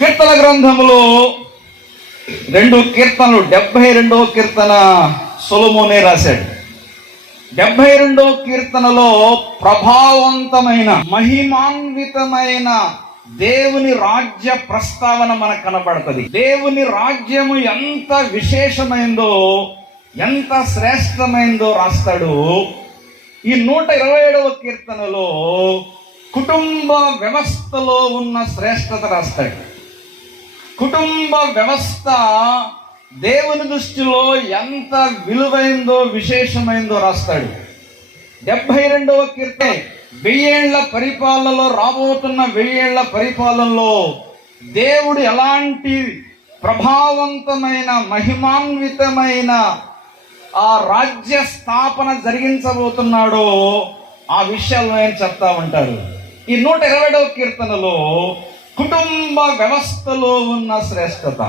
కీర్తన గ్రంథములో రెండు కీర్తనలు డెబ్బై రెండవ కీర్తన సొలమోనే రాశాడు. డెబ్బై రెండవ కీర్తనలో ప్రభావవంతమైన మహిమాన్వితమైన దేవుని రాజ్య ప్రస్తావన మనకు కనపడుతుంది దేవుని రాజ్యము ఎంత విశేషమైందో ఎంత శ్రేష్టమైందో రాస్తాడు. ఈ నూట ఇరవై ఏడవ కీర్తనలో కుటుంబ వ్యవస్థలో ఉన్న శ్రేష్టత రాస్తాడు. కుటుంబ వ్యవస్థ దేవుని దృష్టిలో ఎంత విలువైందో విశేషమైందో రాస్తాడు. డెబ్బై రెండవ కీర్తి వెయ్యేళ్ళ పరిపాలనలో రాబోతున్న వెయ్యేళ్ళ పరిపాలనలో దేవుడు ఎలాంటి ప్రభావవంతమైన మహిమాన్వితమైన ఆ రాజ్య స్థాపన జరిగించబోతున్నాడో ఆ విషయాలు ఆయన చెప్తా ఉంటారు ఈ నూట ఇరవైడవ కీర్తనలో కుటుంబ వ్యవస్థలో ఉన్న శ్రేష్టత